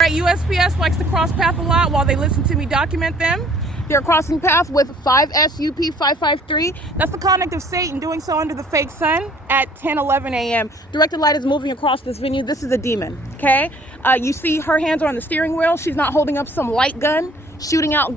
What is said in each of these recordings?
Right, USPS likes to cross path a lot while they listen to me document them. They're crossing path with 5SUP553. That's the conduct of Satan, doing so under the fake sun at 10:11 a.m. Directed light is moving across this venue. This is a demon, okay? You see her hands are on the steering wheel. She's not holding up some light gun, shooting out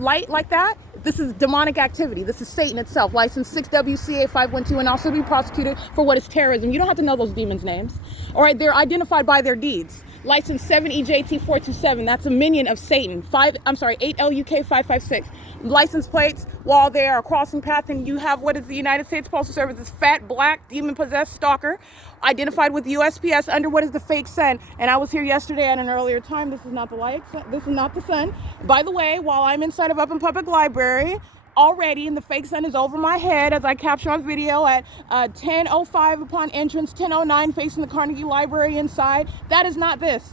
light like that. This is demonic activity. This is Satan itself. License 6WCA512 and also be prosecuted for what is terrorism. You don't have to know those demons' names. All right, they're identified by their deeds. License 7EJT427, that's a minion of Satan. 8LUK556. License plates while they are crossing path, and you have what is the United States Postal Service's fat, black, demon-possessed stalker, identified with USPS under what is the fake sun. And I was here yesterday at an earlier time. This is not the light. This is not the sun. By the way, while I'm inside of UPLAND Public Library, already, and the fake sun is over my head as I capture on video at 10:05 upon entrance, 10:09 facing the Carnegie Library inside. That is not this.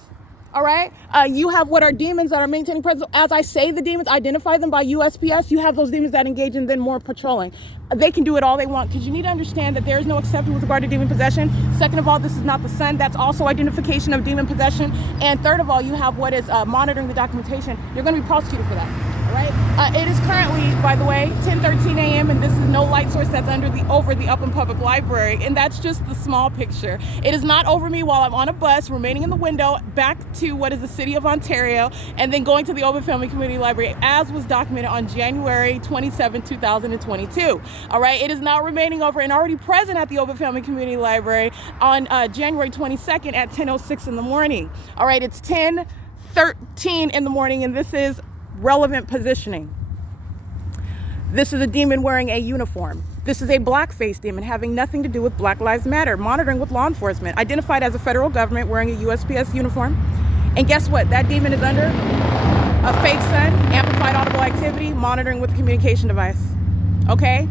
All right. You have what are demons that are maintaining presence. As I say, the demons, identify them by USPS. You have those demons that engage in then more patrolling. They can do it all they want, because you need to understand that there is no exception with regard to demon possession. Second of all, this is not the sun. That's also identification of demon possession. And third of all, you have what is monitoring the documentation. You're going to be prosecuted for that. All right. It is currently, by the way, 10:13 a.m. and this is no light source that's over the UPLAND Public Library, and that's just the small picture. It is not over me while I'm on a bus, remaining in the window, back to what is the city of Ontario, and then going to the Open Family Community Library, as was documented on January 27, 2022. All right. It is now remaining over and already present at the Open Family Community Library on January 22nd at 10:06 in the morning. All right. It's 10:13 in the morning, and this is relevant positioning. This is a demon wearing a uniform. This is a blackface demon having nothing to do with Black Lives Matter, monitoring with law enforcement, identified as a federal government wearing a USPS uniform. And guess what? That demon is under a fake sun, amplified audible activity, monitoring with a communication device. Okay?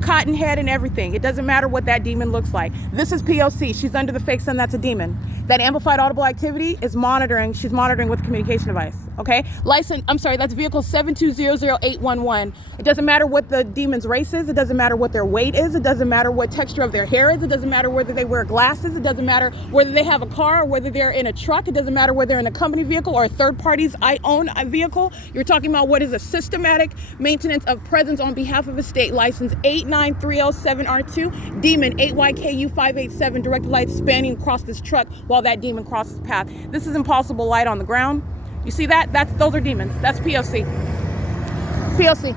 Cotton head and everything. It doesn't matter what that demon looks like. This is P.O.C. She's under the fake sun. That's a demon. That amplified audible activity is monitoring. She's monitoring with a communication device. Okay? That's vehicle 7200811. It doesn't matter what the demon's race is. It doesn't matter what their weight is. It doesn't matter what texture of their hair is. It doesn't matter whether they wear glasses. It doesn't matter whether they have a car or whether they're in a truck. It doesn't matter whether they're in a company vehicle or a third party's own vehicle. You're talking about what is a systematic maintenance of presence on behalf of a state. License 89307R2, demon 8YKU587, directed light spanning across this truck while that demon crosses path. This is impossible light on the ground. You see that? Those are demons. That's P.O.C. P.O.C.